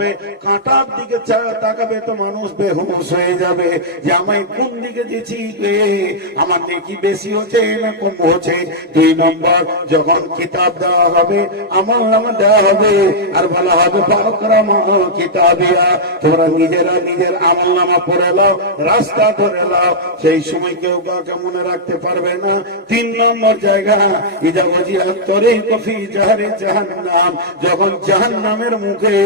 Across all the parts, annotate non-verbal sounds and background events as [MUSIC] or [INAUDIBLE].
হবে কাঁটার দিকে তাকাবে তো মানুষ বেহুশ হয়ে যাবে। যে আমায় কোন দিকে যেছি আমার নেকি বেশি হচ্ছে না কম হচ্ছে? দুই নম্বর, যখন কিতাব দেওয়া হবে আমল নামা দেওয়া হবে, আর বলা হবে বারকরাম কিতাবিয়া। তোমরা নিজেরা নিজের আমল নামা পড়ে লাও রাস্তা ধরে লাও সেই সময় কেউ কাউকে মনে রাখতে পারবে না। তিন নম্বর জায়গা ইজা বজিয়া তরে কফি জাহারে যখন মুখে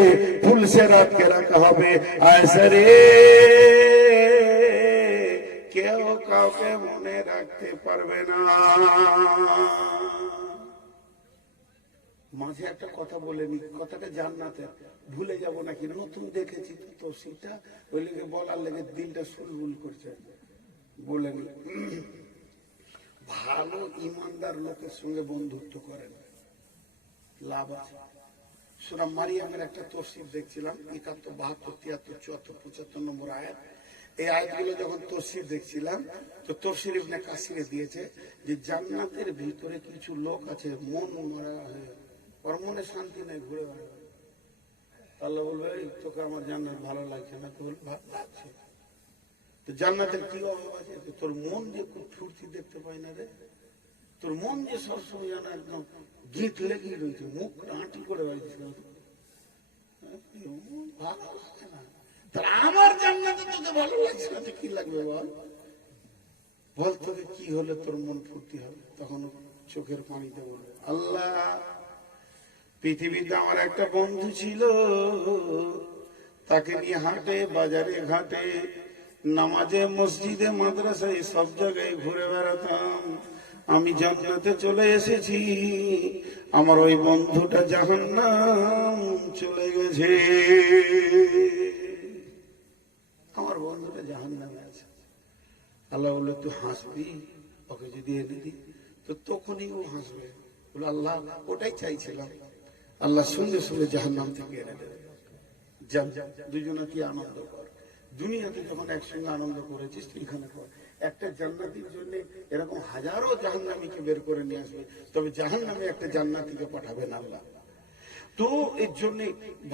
পুলসে রাতকে রাখা হবে। আয়সা রে কেউ কাউকে মনে রাখতে পারবে না। মাঝে একটা কথা বলে নি, কথাটা জান্নাতের। ভুলে যাব নাকি? নতুন দেখেছি তো সেটা ওই লেগে বলার লেগে দিলটা সুলবুল করছে। বলে ভালো ইমানদার লোকের সঙ্গে বন্ধুত্ব করেন। লাভ আছে। সুরা মারিয়ামের একটা তসির দেখছিলাম একাত্তর বাহাত্তর তিয়াত্তর চুয়াত্তর পঁচাত্তর নম্বর আয়াত। এই আয়াতগুলো যখন তসির দেখছিলাম তো তসির ইবনে কাসিরে দিয়েছে যে জান্নাতের ভিতরে কিছু লোক আছে মন মরা হয়ে ওর মনে শান্তি নেই ঘুরে বেড়াবে আল্লাহ বলবে "এই, তোকে আমার জান্নাত ভালো লাগছে না তো বলবে, ভালো লাগছে তো জান্নাতের কি অভাব আছে? তোর মন যে খুব ফুর্তি দেখতে পাই না রে। তোর মন যে সবসময় জানা একদম গীত লেগে রয়েছে, মুখ আঁটি করে বাড়িছে ভালো লাগে না। তার আমার জান্নাতে তোকে ভালো লাগছে না কি লাগবে বল? বল তোকে কি হলে তোর মন ফুর্তি হবে? তখন চোখের পানিতে বলবে, আল্লাহ, পৃথিবীতে আমার একটা বন্ধু ছিল। তাকে নিয়ে হাটে, বাজারে ঘাটে, নামাজে, মসজিদে, মাদ্রাসায় সব জায়গায় ঘুরে বেড়াতাম। আমি জান্নাতে চলে এসেছি। আমার ওই বন্ধুটা জাহান্নাম চলে গেছে। আমার বন্ধুটা জাহান্নামে আছে। আল্লাহ বলল, তুই হাসবি? ওকে যদি এনে দি তো তখনই ও হাসবে। বলে আল্লাহ, ওটাই চাইছিলাম। আল্লাহ সঙ্গে সঙ্গে জাহান্নাম থেকে এনে দেবে। যান, দুজনে কি আনন্দ কর। দুনিয়াতে যখন একসঙ্গে আনন্দ করেছিস তুই এখানে কর। একটা জান্নাতির জন্য এরকম হাজারো জাহান্নামীকে বের করে নিয়ে আসবে, তবে জাহান্নামে একটা জান্নাতিকে পাঠাবেন আল্লাহ। তো এর জন্য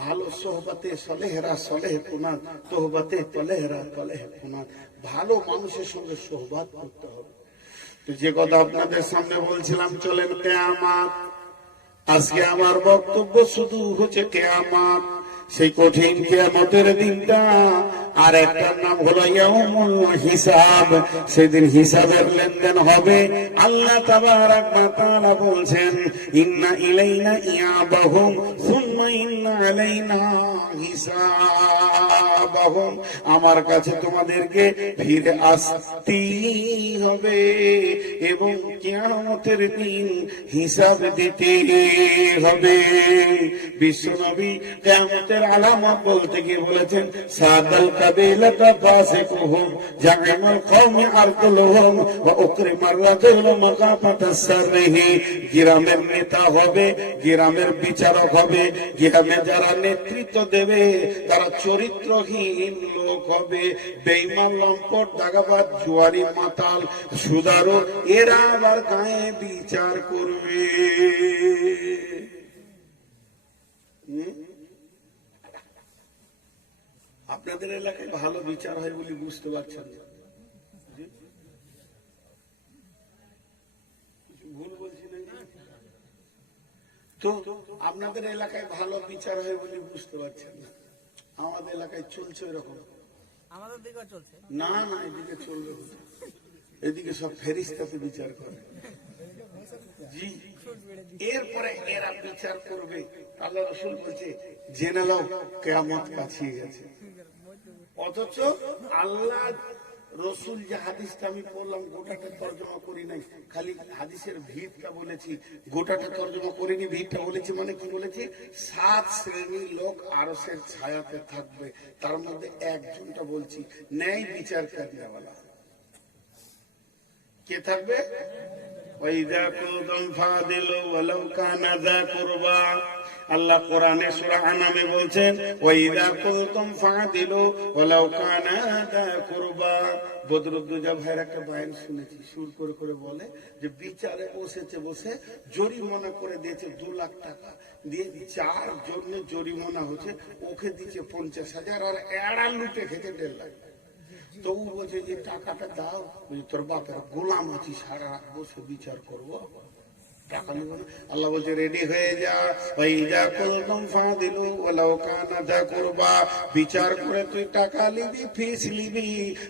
ভালো সোহবাতে সলেহরা, সলেহ পুনান তোহবাতে তলেহরা, তলেহ পুনান ভালো মানুষের সঙ্গে সোহবাত করতে হবে। তো যে কথা আপনাদের সামনে বলছিলাম, চলেন কেয়ামাত। আজকে আমার বক্তব্য শুধু হচ্ছে কেয়ামাত। সেই কঠিন কেয়ামতের দিনটা, আর একটার নাম হলো ইয়াউমুল হিসাব। সেদিন হিসাবের লেনদেন হবে। আল্লাহ তাবারাক ওয়া বলছেন, ইন্না ইলাইনা ইয়াবাহুম, সুম্মা ইন্না আলাইনা হিসাবাহুম। আমার কাছে তোমাদেরকে ফিরে আসতেই হবে এবং কিয়ামতের দিন হিসাব দিতে হবে। বিশ্বনবী কিয়ামতের আলামত বলতে গিয়ে বলেছেন, সাদাল কাবিলাতা ফাসিকুহুম জামিউল কওমি আরদুলহুম, ওয়া উকরিমার রাজুল মাকাফাতাস সাররিহি। গ্রামের নেতা হবে, গ্রামের বিচারক হবে, গ্রামে যারা নেতৃত্ব দেবে, তারা চরিত্রহীন লোক হবে। বেঈমান, লম্পট দাগাবাদ জুয়ারি, মাতাল, সুদারো, এরা আবার গায়ে বিচার করবে। হুম? আপনাদের এলাকায় ভালো বিচার হয় বলে বুঝতে পারছেন না। ভুল বলছি তো আপনাদের এলাকায় ভালো বিচার হয় বলে বুঝতে পারছেন না। আমাদের এলাকায় চলছে এরকম। আমাদের দিকেও চলছে। না না এদিকে চলবে এদিকে সব ফেরিস্তাতে বিচার করে। [LAUGHS] জি। এরপরে এরা বিচার করবে। আল্লাহ রসুল বলছে, জেনে নাও, কেয়ামত কাছিয়ে গেছে। অথচ আল্লাহ রসুল যে হাদিসটা আমি পড়লাম, গোটাটা তর্জমা করি নাই। খালি হাদিসের ভিড়টা বলেছি, গোটাটা তর্জমা করিনি ভিড়টা বলেছি মানে কি বলেছি? সাত শ্রেণির লোক আরসের ছায়াতে থাকবে। তার মধ্যে একজনটা বলছি, ন্যায় বিচার কারিয়াওয়ালা কে থাকবে? আল্লাহ কোরআনে আনামে বলছেন কুলতুম ফাদিলু ওয়ালাউ কানা কুরবা একটা বায়ান শুনেছি, সুর করে করে বলে যে, বিচারে বসেছে বসে জরিমানা করে দিয়েছে দু লাখ টাকা। দিয়ে চার জন্য জরিমানা হচ্ছে, ওকে দিচ্ছে পঞ্চাশ হাজার, আর এড়া লুটে খেতে দেড় লাখ তো বলছে যে টাকাটা দাও। বলছে, তোর বাপের গোলাম আছি সারা রাত বসে বিচার করব। টাকা না। আল্লাহ বিচার করে তুই টাকা নিবি ফিস নিবি।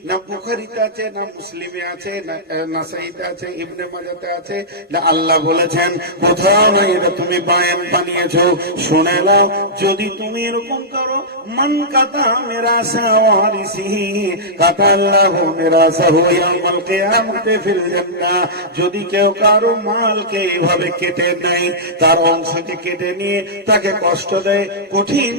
না বুখারীতে আছে না মুসলিমে আছে না আছে ইবনে মাজাতে আছে। না আল্লাহ বলেছেন কোথাও নাই এটা তুমি বায়ান বানিয়েছো। শুনে যদি তুমি এরকম করো মান কাতা মেরা সাওয়ারিসি কাতা আল্লাহ মেরা সাহু ইয়াউমাল কিয়ামতে ফিল জান্নাহ। যদি কেউ কারও মালকে এইভাবে কেটে নেয়, তার অংশকে কেটে নিয়ে তাকে কষ্ট দেয়, কঠিন